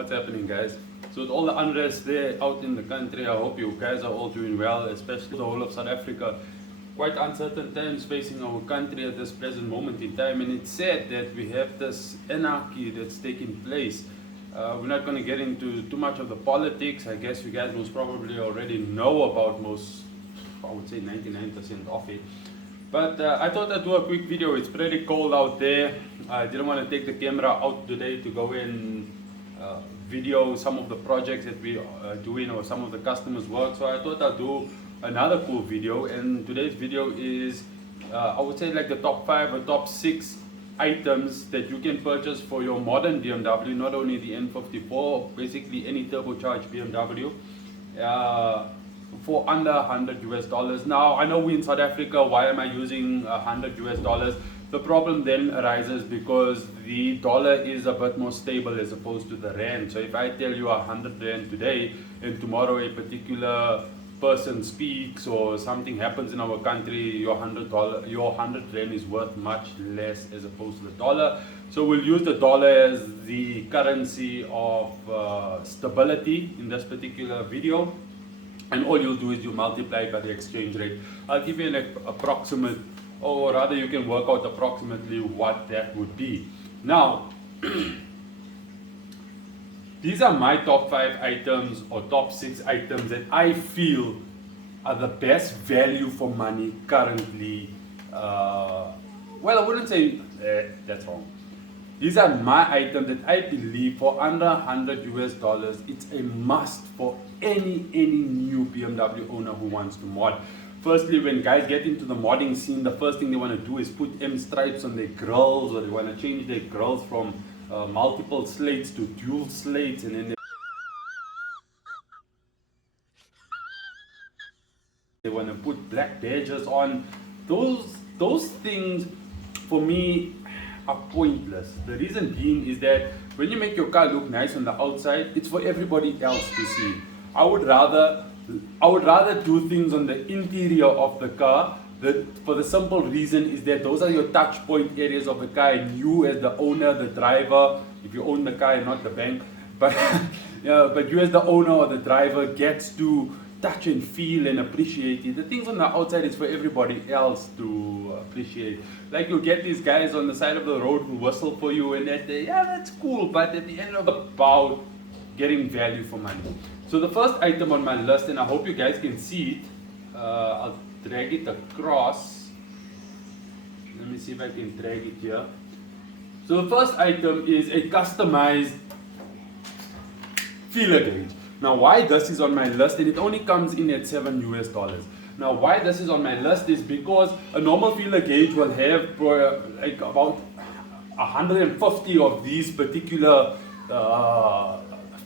What's happening, guys? So with all the unrest there out in the country, I hope you guys are all doing well, especially the whole of South Africa. Quite uncertain times facing our country at this present moment in time, and it's sad that we have this anarchy that's taking place. We're not going to get into too much of the politics. I guess you guys most probably already know about most, I would say 99% of it. But I thought I'd do a quick video. It's pretty cold out there. I didn't want to take the camera out today to go and video some of the projects that we are doing or some of the customers' work. So I thought I'd do another cool video. And today's video is, I would say, like the top 5 or top 6 items that you can purchase for your modern BMW, not only the N54, basically any turbocharged BMW. For under $100 US. Now I know we're in South Africa. Why am I using $100 US? The problem then arises because the dollar is a bit more stable as opposed to the rand. So if I tell you 100 rand today and tomorrow a particular person speaks or something happens in our country, your $100 rand is worth much less as opposed to the dollar. So we'll use the dollar as the currency of stability in this particular video. And all you'll do is you multiply it by the exchange rate. I'll give you an approximate, or rather you can work out approximately what that would be. Now, these are my top 5 items or top 6 items that I feel are the best value for money currently. Well, I wouldn't say that's wrong. These are my items that I believe for under $100 US, it's a must for any new BMW owner who wants to mod. Firstly, when guys get into the modding scene, the first thing they want to do is put M stripes on their grills, or they want to change their grills from multiple slates to dual slates, and then they want to put black badges on. Those things for me are pointless. The reason being is that when you make your car look nice on the outside, it's for everybody else to see. I would rather do things on the interior of the car, for the simple reason is that those are your touch point areas of the car, and you as the owner, the driver, if you own the car and not the bank, but but you as the owner or the driver gets to touch and feel and appreciate it. The things on the outside is for everybody else to appreciate. Like you get these guys on the side of the road who whistle for you, and that they, yeah, that's cool, but at the end of the about getting value for money. So the first item on my list, and I hope you guys can see it, I'll drag it across. Let me see if I can drag it here. So the first item is a customized feeler gauge. Now why this is on my list, and it only comes in at $7 US. Now why this is on my list is because a normal feeler gauge will have like about 150 of these particular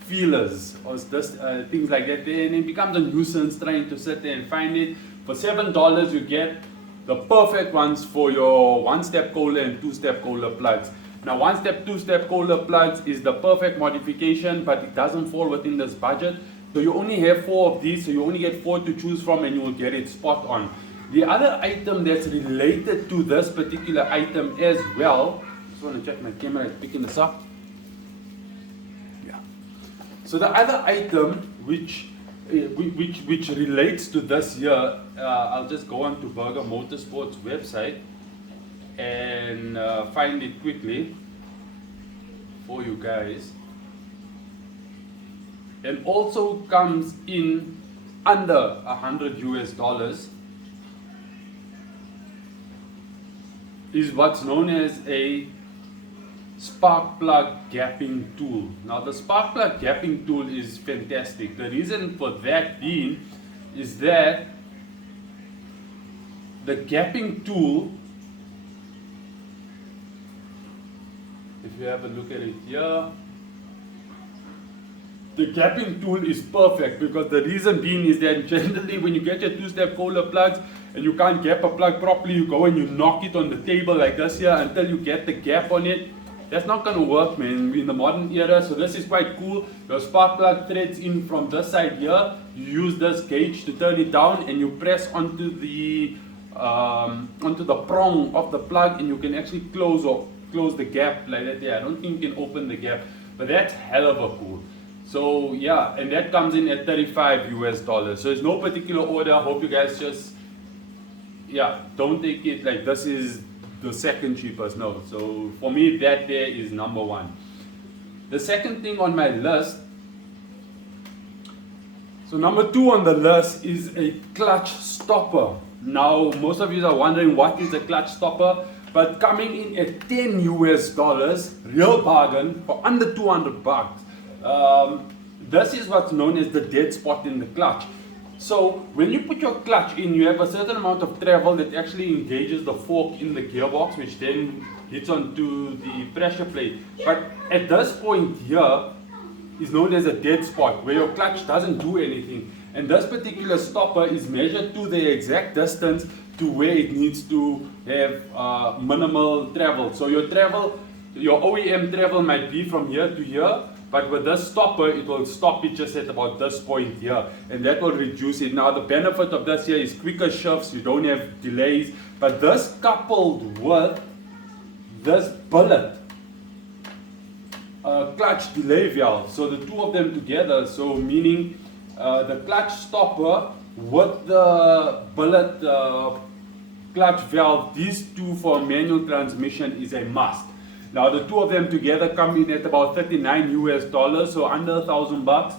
feelers or just things like that, and it becomes a nuisance trying to sit there and find it. For $7 you get the perfect ones for your 1-step Kohler and 2-step Kohler plugs. Now 1-step, 2-step Kohler plugs is the perfect modification, but it doesn't fall within this budget. So you only have 4 of these, so you only get 4 to choose from, and you will get it spot on. The other item that's related to this particular item as well, just want to check my camera is picking this up. Yeah. So the other item which relates to this here, I'll just go on to Burger Motorsports website and find it quickly for you guys, and also comes in under $100 US, is what's known as a spark plug gapping tool. Now the spark plug gapping tool is fantastic. The reason for that being is that the gapping tool, if you have a look at it here, the gapping tool is perfect, because the reason being is that generally when you get your 2-step Kohler plugs and you can't gap a plug properly, you go and you knock it on the table like this here until you get the gap on it. That's not going to work, man, in the modern era. So this is quite cool. Your spark plug threads in from this side here. You use this gauge to turn it down, and you press onto the prong of the plug, and you can actually close the gap like that there. I don't think you can open the gap. but that's hell of a cool. So yeah, and that comes in at $35 US. So it's no particular order. Hope you guys just, yeah, don't take it like this is the second cheapest. No, so for me that there is number one. The second thing on my list, so number two on the list is a clutch stopper. Now most of you are wondering what is a clutch stopper, but coming in at $10 US, real bargain for under 200 bucks. This is what's known as the dead spot in the clutch. So when you put your clutch in, you have a certain amount of travel that actually engages the fork in the gearbox, which then hits onto the pressure plate. But at this point here is known as a dead spot, where your clutch doesn't do anything. And this particular stopper is measured to the exact distance to where it needs to have minimal travel. So your travel, your OEM travel might be from here to here, but with this stopper, it will stop it just at about this point here, and that will reduce it. Now, the benefit of this here is quicker shifts, you don't have delays, but this coupled with this bullet clutch delay valve, so the two of them together, so meaning the clutch stopper with the bullet clutch valve, these two for manual transmission is a must. Now the two of them together come in at about $39 US, so under $1,000.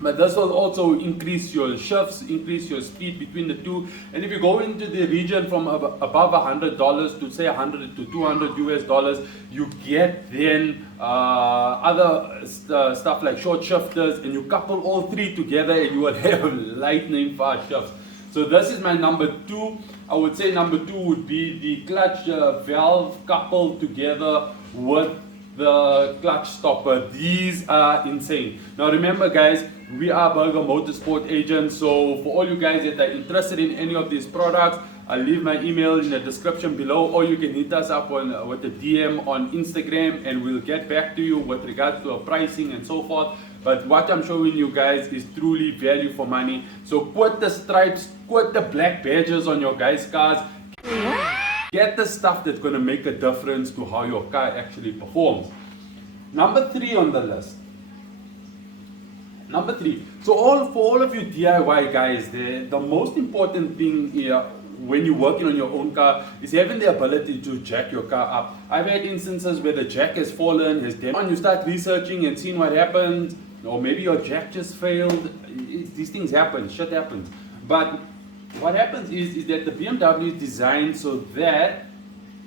But this will also increase your shifts, increase your speed between the two. And if you go into the region from above $100 to say 100 to 200 US, you get then other stuff like short shifters, and you couple all three together and you will have lightning fast shifts. So this is my number two. I would say number two would be the clutch valve coupled together with the clutch stopper. These are insane. Now remember guys, we are Burger Motorsport agents, so for all you guys that are interested in any of these products, I'll leave my email in the description below, or you can hit us up on with a DM on Instagram, and we'll get back to you with regards to our pricing and so forth. But what I'm showing you guys is truly value for money. So quit the stripes, quit the black badges on your guys' cars. Get the stuff that's going to make a difference to how your car actually performs. Number three on the list. Number three. So for all of you DIY guys, the most important thing here when you're working on your own car is having the ability to jack your car up. I've had instances where the jack has fallen, has damaged. You start researching and seeing what happened, or maybe your jack just failed. These things happen, shit happens. But what happens is that the BMW is designed so that,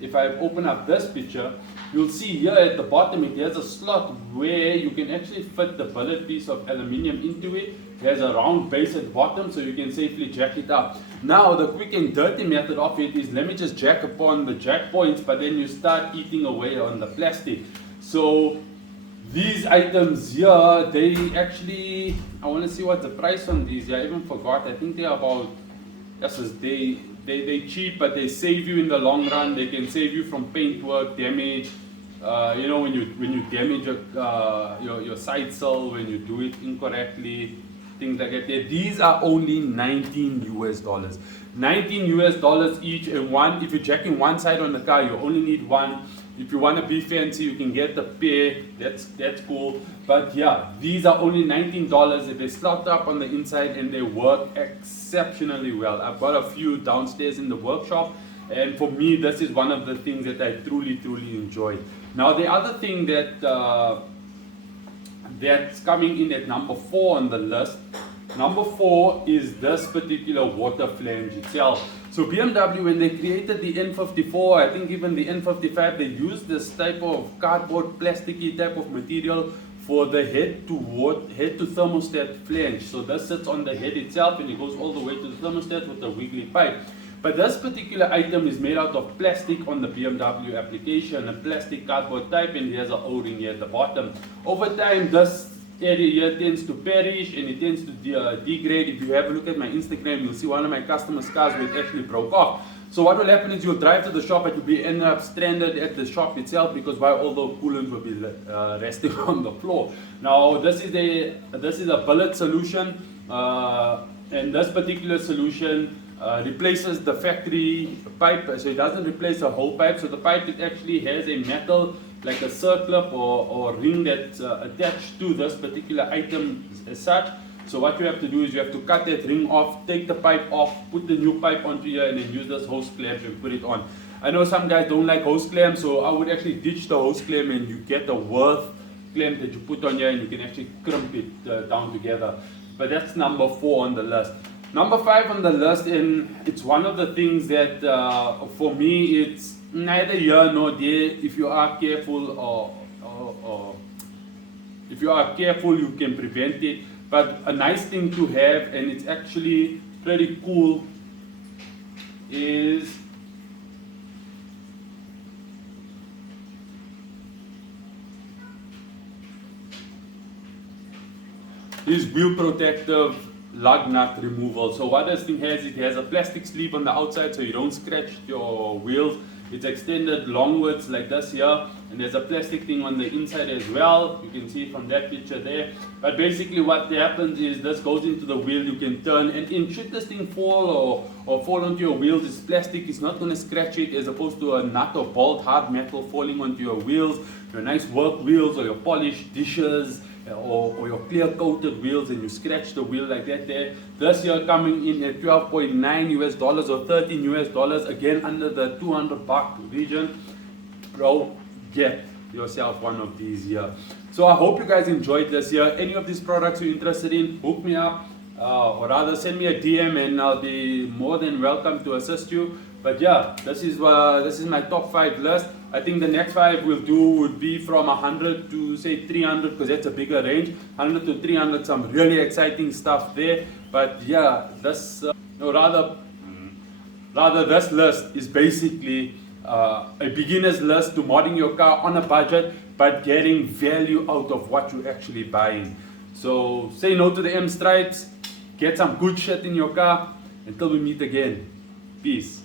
if I open up this picture, you'll see here at the bottom it has a slot where you can actually fit the bullet piece of aluminium into it. It has a round base at the bottom, so you can safely jack it up. Now the quick and dirty method of it is, let me just jack upon the jack points, but then you start eating away on the plastic. So these items here, they actually, I want to see what the price on these. I even forgot. I think they're about, yes, they cheap, but they save you in the long run. They can save you from paint work, damage. You know, when you damage your side sill, when you do it incorrectly, things like that. These are only $19 US. $19 US each, and one. If you're jacking one side on the car, you only need one. If you want to be fancy, you can get the pair. That's cool. But yeah, these are only $19. They slot up on the inside and they work exceptionally well. I've got a few downstairs in the workshop, and for me, this is one of the things that I truly enjoy. Now, the other thing that that's coming in at number 4 on the list. Number 4 is this particular water flange itself. So BMW, when they created the N54, I think even the N55, they used this type of cardboard, plasticky type of material for the head to thermostat flange. So this sits on the head itself and it goes all the way to the thermostat with a wiggly pipe. But this particular item is made out of plastic on the BMW application, a plastic cardboard type, and there's an O-ring here at the bottom. Over time, this area here tends to perish and it tends to degrade. If you have a look at my Instagram, you'll see one of my customers' cars where it actually broke off. So what will happen is you'll drive to the shop and you'll end up stranded at the shop itself, because all the coolant will be resting on the floor. Now this is a bullet solution, and this particular solution replaces the factory pipe, so it doesn't replace the whole pipe. So the pipe, it actually has a metal like a circlip or ring that's attached to this particular item as such. So what you have to do is you have to cut that ring off, take the pipe off, put the new pipe onto here, and then use this hose clamp and put it on. I know some guys don't like hose clamps, so I would actually ditch the hose clamp and you get the worth clamp that you put on here, and you can actually crimp it down together. But that's number 4 on the list. Number 5 on the list, and it's one of the things that for me it's neither here nor there. If you are careful or if you are careful, you can prevent it. But a nice thing to have, and it's actually pretty cool, is wheel protective lug nut removal. So what this thing has, it has a plastic sleeve on the outside so you don't scratch your wheels. It's extended longwards like this here, and there's a plastic thing on the inside as well. You can see from that picture there. But basically what happens is this goes into the wheel, you can turn, and should this thing fall or fall onto your wheels, it's plastic, it's not going to scratch it, as opposed to a nut or bolt, hard metal falling onto your wheels, your nice work wheels or your polished dishes, or your clear coated wheels, and you scratch the wheel like that there. This here coming in at $12.9 or $13 again under the $200 region. Bro, get yourself one of these here. So I hope you guys enjoyed this here. Any of these products you're interested in, hook me up, or rather send me a DM, and I'll be more than welcome to assist you. But yeah, this is my top 5 list. I think the next 5 we'll do would be from 100 to say 300, because that's a bigger range. 100 to 300, some really exciting stuff there. But yeah, this rather this list is basically a beginner's list to modding your car on a budget, but getting value out of what you're actually buying. So say no to the M stripes, get some good shit in your car. Until we meet again, peace.